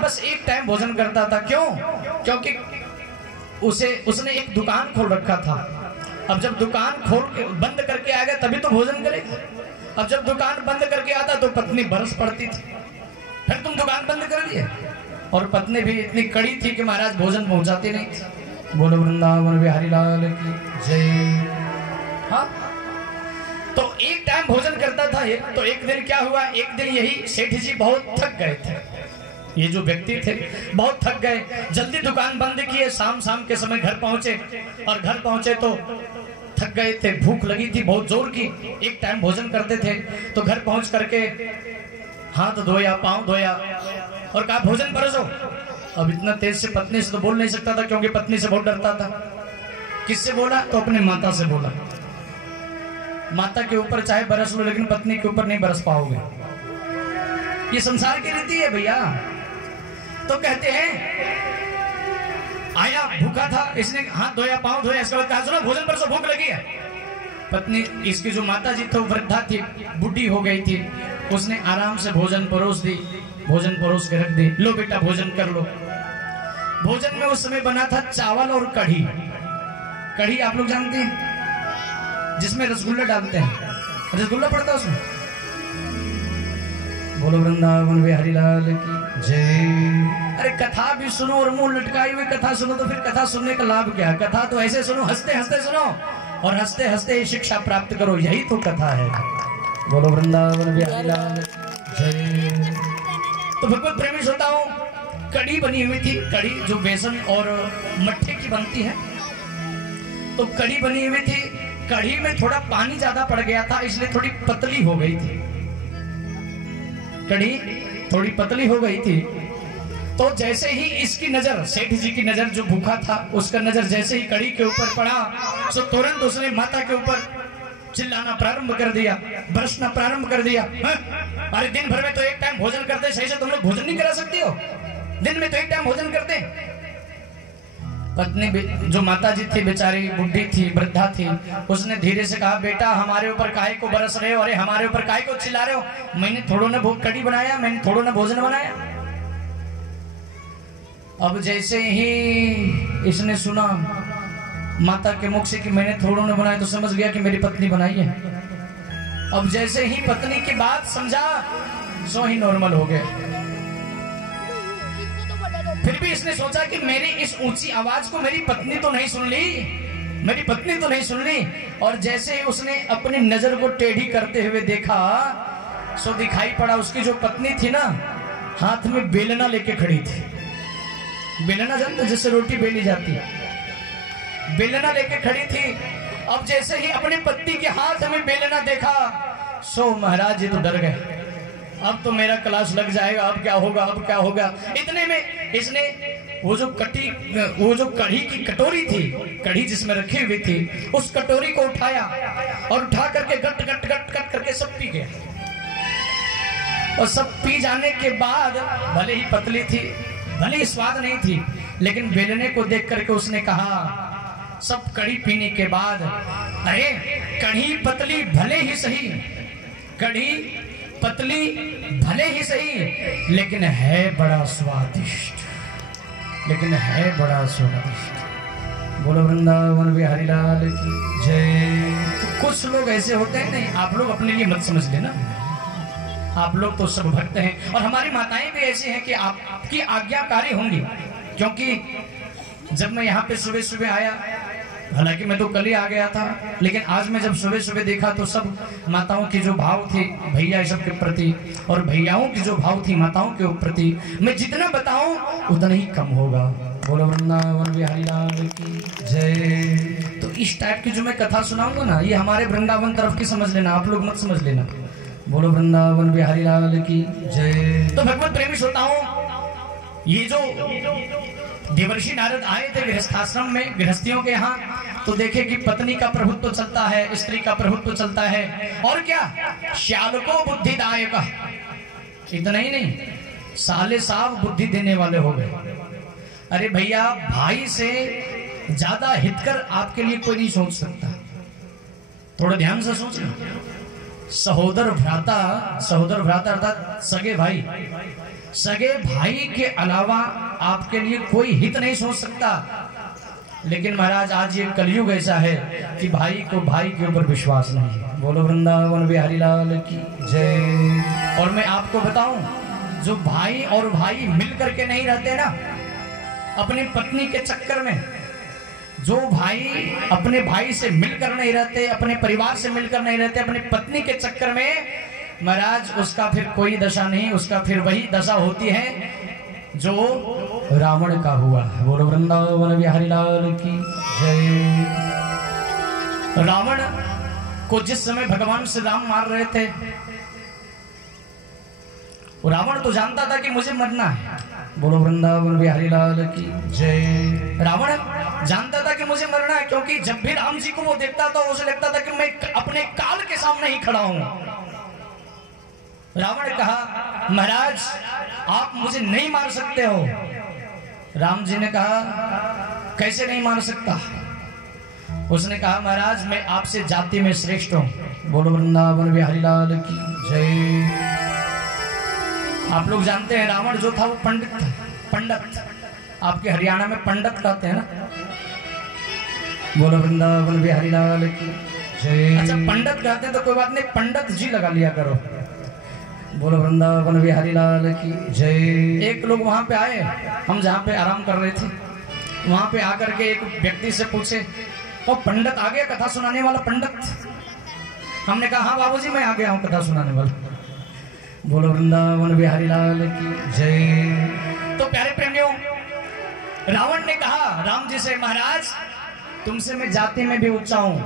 बस एक टाइम भोजन करता था। क्यों? क्योंकि उसने एक दुकान खोल रखा था। अब जब दुकान खोल के बंद करके आ गया तभी तो भोजन करेगा। अब जब दुकान बंद करके आता तो पत्नी बरस पड़ती थी, फिर तुम दुकान बंद कर दिए। और पत्नी भी इतनी कड़ी थी कि महाराज भोजन पहुंचाती नहीं थी। बोलो वृंदावन बिहारी लाल की जय। हाँ, तो एक टाइम भोजन करता था। तो एक दिन क्या हुआ, एक दिन यही सेठ जी बहुत थक गए थे। ये जो व्यक्ति थे बहुत थक गए, जल्दी दुकान बंद किए, शाम के समय घर पहुंचे। और घर पहुंचे तो थक गए थे, भूख लगी थी बहुत जोर की। एक टाइम भोजन करते थे तो घर पहुंच करके हाथ धोया, पांव धोया और कहा भोजन परसो। अब इतना तेज से पत्नी से तो बोल नहीं सकता था, क्योंकि पत्नी से बहुत डरता था। किससे बोला? तो अपनी माता से बोला। माता के ऊपर चाहे बरस लो, लेकिन पत्नी के ऊपर नहीं बरस पाओगे। ये संसार की रीति है भैया। तो कहते हैं आया भूखा था, इसने हाथ धोया, पांव धोया, इसके बाद कहा सुनो भोजन परसो, भूख लगी है। पत्नी, इसकी जो माता जी थी वृद्धा थी, बुढ़ी हो गई थी, उसने आराम से भोजन परोस दी, भोजन परोस के रख दी। लो बेटा भोजन कर लो। भोजन में उस समय बना था चावल और कढ़ी। कढ़ी आप लोग जानते हैं, जिसमें रसगुल्ला डालते हैं, रसगुल्ला पड़ता है उसमें। बोलो वृंदावन बिहारी लाल की जय। अरे कथा भी सुनो और मुंह लटकाई हुई कथा सुनो तो फिर कथा सुनने का लाभ क्या? कथा तो ऐसे सुनो, हंसते हंसते सुनो और हंसते हंसते शिक्षा प्राप्त करो, यही तो कथा है। बोलो वृंदावन बिहारी लाल जय। तो भगवत प्रेमी श्रोताओं, कढ़ी बनी हुई थी। कढ़ी जो बेसन और मट्ठे की बनती है, तो कढ़ी बनी हुई थी। कढ़ी में थोड़ा पानी ज्यादा पड़ गया था, इसलिए थोड़ी पतली हो गई थी। कढ़ी थोड़ी पतली हो गई थी। तो जैसे ही इसकी नजर, सेठ जी की नजर, जो भूखा था उसका नजर जैसे ही कढ़ी के ऊपर पड़ा, तो तुरंत उसने माता के ऊपर चिल्लाना प्रारंभ कर दिया, बरसना प्रारंभ कर दिया। अरे दिन भर में तो एक टाइम भोजन करते, सही से तुम लोग भोजन नहीं करा सकती हो? दिन में तो एक टाइम भोजन करते। पत्नी जो माता जी थी बेचारी बुढ़ी थी, वृद्धा थी, उसने धीरे से कहा बेटा हमारे ऊपर काहे को बरस रहे हो? अरे हमारे ऊपर काहे को चिल्ला रहे हो? मैंने थोड़ो ना कढ़ी बनाया, मैंने थोड़ो ना भोजन बनाया। अब जैसे ही इसने सुना माता के मुख से कि मैंने थोड़ो ना बनाया, तो समझ गया कि मेरी पत्नी बनाई है। अब जैसे ही पत्नी की बात समझा, सो ही नॉर्मल हो गया। फिर भी इसने सोचा कि मेरी इस ऊंची आवाज को मेरी पत्नी तो नहीं सुन ली, मेरी पत्नी तो नहीं सुन ली। और जैसे ही उसने अपनी नजर को टेढ़ी करते हुए देखा, सो दिखाई पड़ा उसकी जो पत्नी थी ना, हाथ में बेलना लेके खड़ी थी। बेलना जानते जिससे रोटी बेली जाती है, बेलना लेके खड़ी थी। अब जैसे ही अपने पत्नी के हाथ में बेलना देखा, सो महाराज जी तो डर गए। अब तो मेरा क्लास लग जाएगा, अब क्या होगा, अब क्या होगा। इतने में इसने वो जो कढ़ी की कटोरी थी, कढ़ी जिसमें रखी हुई थी, उस कटोरी को उठाया और उठा करके गट गट गट गट करके सब पी गया। और सब पी जाने के बाद, भले ही पतली थी, भले ही स्वाद नहीं थी, लेकिन बेलने को देख करके उसने कहा, सब कढ़ी पीने के बाद, अरे कढ़ी पतली भले ही सही, कढ़ी पतली भले ही सही, लेकिन है बड़ा स्वादिष्ट, लेकिन है बड़ा स्वादिष्ट। बोलो वृंदावन बिहारी लाल की जय। तो कुछ लोग ऐसे होते हैं, नहीं आप लोग अपने लिए मत समझ लेना, आप लोग तो सब भक्त हैं। और हमारी माताएं भी ऐसी हैं कि आपकी आज्ञाकारी होंगी। क्योंकि जब मैं यहाँ पे सुबह सुबह आया, हालांकि मैं तो कल ही आ गया था, लेकिन आज मैं जब सुबह सुबह देखा तो सब माताओं की जो भाव थी भैया सब के प्रति, और भैयाओं की जो भाव थी माताओं के प्रति, मैं जितना बताऊं उतना ही कम होगा। बोलो वृंदावन बिहारी लाल की जय। तो इस टाइप की जो मैं कथा सुनाऊंगा ना, ये हमारे वृंदावन तरफ की समझ लेना, आप लोग मत समझ लेना। बोलो वृंदावन बिहारी लाल की जय। तो भगवत प्रेमी श्रोताओं, ये जो देवर्षि नारद आए थे गृहस्थाश्रम में, गृहस्थियों के यहाँ, तो देखे कि पत्नी का प्रभुत्व चलता है, स्त्री का प्रभुत्व चलता है, और क्या श्यालको बुद्धिदायक। इतना ही नहीं, साले साहब बुद्धि देने वाले हो गए। अरे भैया, भाई से ज्यादा हितकर आपके लिए कोई नहीं सोच सकता। थोड़ा ध्यान से सोचना। सहोदर भ्राता अर्थात सगे भाई, सगे भाई के अलावा आपके लिए कोई हित नहीं सोच सकता। लेकिन महाराज आज ये कलयुग ऐसा है कि भाई को भाई के ऊपर विश्वास नहीं है। बोलो वृंदावन बिहारी लाल की जय। और मैं आपको बताऊं, जो भाई और भाई मिल करके नहीं रहते ना, अपनी पत्नी के चक्कर में, जो भाई अपने भाई से मिलकर नहीं रहते, अपने परिवार से मिलकर नहीं रहते, अपनी पत्नी के चक्कर में, महाराज उसका फिर कोई दशा नहीं, उसका फिर वही दशा होती है जो रावण का हुआ। बोलो वृंदावन बिहारी लाल की जय। रावण को जिस समय भगवान श्री राम मार रहे थे, रावण तो जानता था कि मुझे मरना है। बोलो वृंदावन बिहारी लाल की जय। रावण जानता था कि मुझे मरना है, क्योंकि जब भी राम जी को वो देखता था उसे लगता था कि मैं अपने काल के सामने ही खड़ा हूं। रावण ने कहा, महाराज आप मुझे नहीं मार सकते हो। राम जी ने कहा, कैसे नहीं मार सकता? उसने कहा, महाराज मैं आपसे जाति में श्रेष्ठ हूं। बोलो वृंदावन बिहारी लाल की जय। आप लोग जानते हैं रावण जो था वो पंडित था। पंडित, आपके हरियाणा में पंडित कहते हैं ना। बोलो वृंदावन बिहारी लाल की जय। अच्छा, पंडित कहते हैं तो कोई बात नहीं, पंडित जी लगा लिया करो। बोलो वृंदावन बिहारी लाल की जय। एक लोग वहां पे आए, हम जहाँ पे आराम कर रहे थे, वहां पे आकर के एक व्यक्ति से पूछे, तो पंडित आ गया, कथा सुनाने वाला पंडित? हमने कहा, हाँ बाबूजी मैं आ गया हूँ कथा सुनाने वाला। बोलो वृंदावन बिहारी लाल की जय। तो प्यारे प्रेमियों, रावण ने कहा राम जी से, महाराज तुमसे मैं जाति में भी ऊंचा हूं,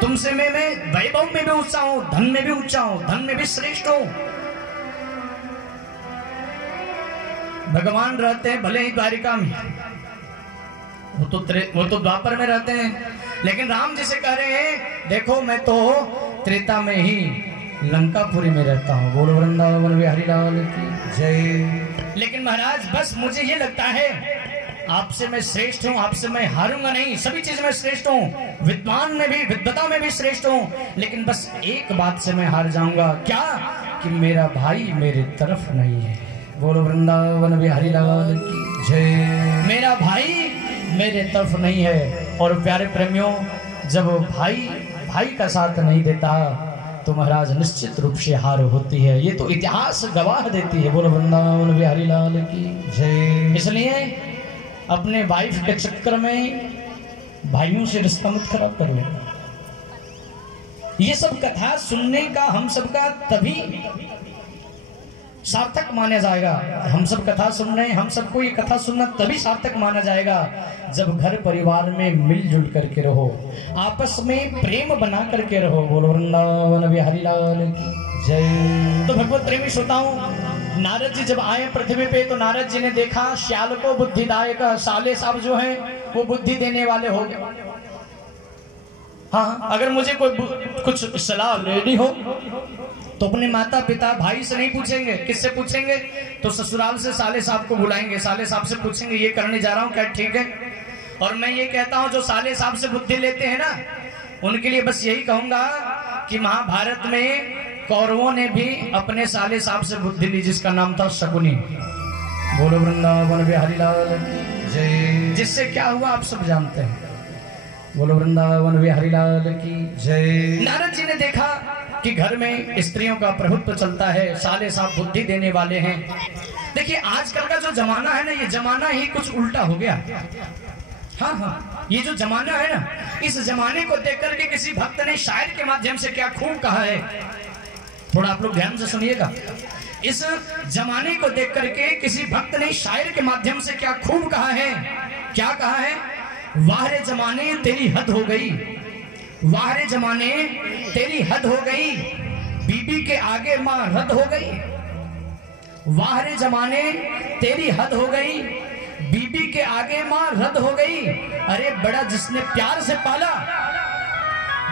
तुमसे मैं वैभव में भी ऊंचा हूं, धन में भी ऊंचा हूं, धन में भी श्रेष्ठ हूं। भगवान रहते हैं भले ही द्वारिका में, वो तो द्वापर में रहते हैं, लेकिन राम जी से कह रहे हैं, देखो मैं तो त्रेता में ही लंकापुरी में रहता हूँ। बोलो वृंदावन बिहारी लाल की जय। लेकिन महाराज बस मुझे ये लगता है आपसे मैं श्रेष्ठ हूँ, आपसे मैं हारूंगा नहीं, सभी चीज में श्रेष्ठ हूँ, विद्वान में भी, विद्वता में भी श्रेष्ठ हूँ, लेकिन बस एक बात से मैं हार जाऊंगा। क्या? कि मेरा भाई मेरे तरफ नहीं है। बोलो वृंदावन बिहारी लाल की जय। मेरा भाई मेरे तरफ नहीं है। और प्यारे प्रेमियों, जब भाई भाई का साथ नहीं देता तो महाराज निश्चित रूप से हार होती है। ये तो इतिहास गवाह देती है। बोलो वृंदावन बिहारी लाल की जय। इसलिए अपने वाइफ के चक्कर में भाइयों से रिश्ता मत खराब कर ले। ये सब कथा सुनने का हम सबका तभी सार्थक माना जाएगा। हम सब कथा सुन रहे हैं, हम सबको ये कथा सुनना तभी सार्थक माना जाएगा जब घर परिवार में मिलजुल करके रहो, आपस में प्रेम बना करके रहो। बोलो वृंदावन बिहारी लाल की जय। तो भगवत प्रेमी श्रोताओं, नारद जी जब आए पृथ्वी पे तो नारद जी ने देखा श्याल को बुद्धिदायक, साले साहब जो हैं वो बुद्धि देने वाले हो गए। हाँ, अगर मुझे कोई कुछ सलाह लेनी हो तो अपने माता पिता भाई से नहीं पूछेंगे, किससे पूछेंगे? तो ससुराल से साले साहब को बुलाएंगे, साले साहब से पूछेंगे ये करने जा रहा हूँ क्या ठीक है? और मैं ये कहता हूँ जो साले साहब से बुद्धि लेते हैं ना, उनके लिए बस यही कहूंगा कि महाभारत में कौरवों ने भी अपने साले साहब से बुद्धि ली, जिसका नाम था शकुनी। बोलो वृंदावन बिहारी लाल की जय। जिससे क्या हुआ आप सब जानते हैं। बोलो वृंदावन बिहारी लाल की जय। नारद जी ने देखा कि घर में स्त्रियों का प्रभुत्व चलता है, साले साहब बुद्धि देने वाले हैं। देखिए आजकल का जो जमाना है ना, ये जमाना ही कुछ उल्टा हो गया। हाँ हाँ, ये जो जमाना है ना, इस जमाने को देख करके किसी भक्त ने शायर के माध्यम से क्या खूब कहा है, थोड़ा आप लोग ध्यान से सुनिएगा। इस जमाने को देख करके किसी भक्त ने शायर के माध्यम से क्या खूब कहा है। क्या कहा है? वाह रे जमाने तेरी हद हो गई, वाह रे जमाने तेरी हद हो गई, बीबी के आगे माँ रद हो गई। वाह रे जमाने तेरी हद हो गई, बीबी के आगे माँ रद हो गई। अरे बड़ा जिसने प्यार से पाला,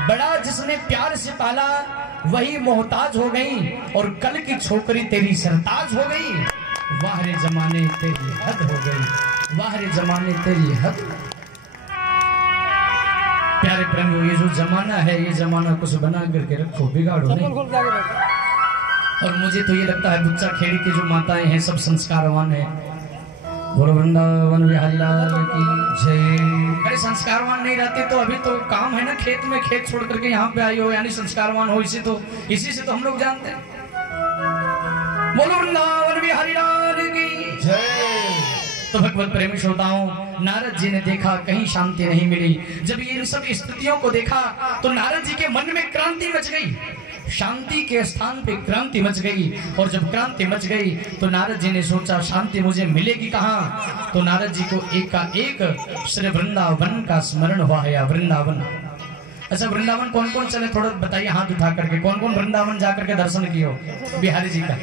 बड़ा जिसने प्यार से पाला वही मोहताज हो गई, और कल की छोकरी तेरी सरताज हो गई। वाह रे जमाने तेरी हद हो गई, वाह रे जमाने तेरी हद। प्यारे प्रेमियों, ये जो जमाना है, ये जमाना कुछ बना करके रखो, बिगाड़ो नहीं। और मुझे तो ये लगता है बुच्चा खेड़ी की जो माताएं हैं सब संस्कारवान है। बोलो वृंदावन बिहारी लाल की जय। अरे संस्कारवान नहीं रहते तो अभी तो काम है ना खेत में, खेत छोड़ करके यहाँ पे आई हो, यानी संस्कारवान हो। इसी से तो हम लोग जानते हैं। बोलो वृंदावन बिहारी लाल की जय। तो भगवत प्रेमी श्रोताओं, नारद जी ने देखा कहीं शांति नहीं मिली। जब ये इन सब स्थितियों को देखा तो नारद जी के मन में क्रांति मच गई, शांति के स्थान पे क्रांति मच गई। और जब क्रांति मच गई तो नारद जी ने सोचा शांति मुझे मिलेगी कहाँ। तो नारद जी को एक का एक श्री वृंदावन का स्मरण हुआ है। वृंदावन, अच्छा वृंदावन कौन कौन चले थोड़ा बताइए हाथ उठा करके, कौन कौन वृंदावन जाकर के दर्शन किए हो बिहारी जी का।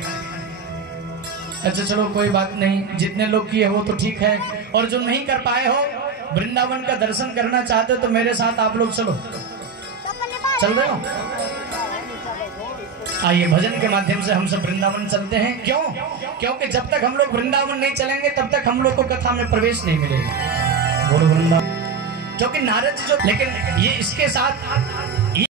अच्छा चलो कोई बात नहीं, जितने लोग किए हो तो ठीक है। और जो नहीं कर पाए हो वृंदावन का दर्शन करना चाहते हो तो मेरे साथ आप लोग चलो, चल रहे हो? आइए भजन के माध्यम से हम सब वृंदावन चलते हैं। क्यों? क्योंकि जब तक हम लोग वृंदावन नहीं चलेंगे तब तक हम लोग को कथा में प्रवेश नहीं मिलेगा। बोलो वृंदावन। क्योंकि नारद जी जो, लेकिन ये इसके साथ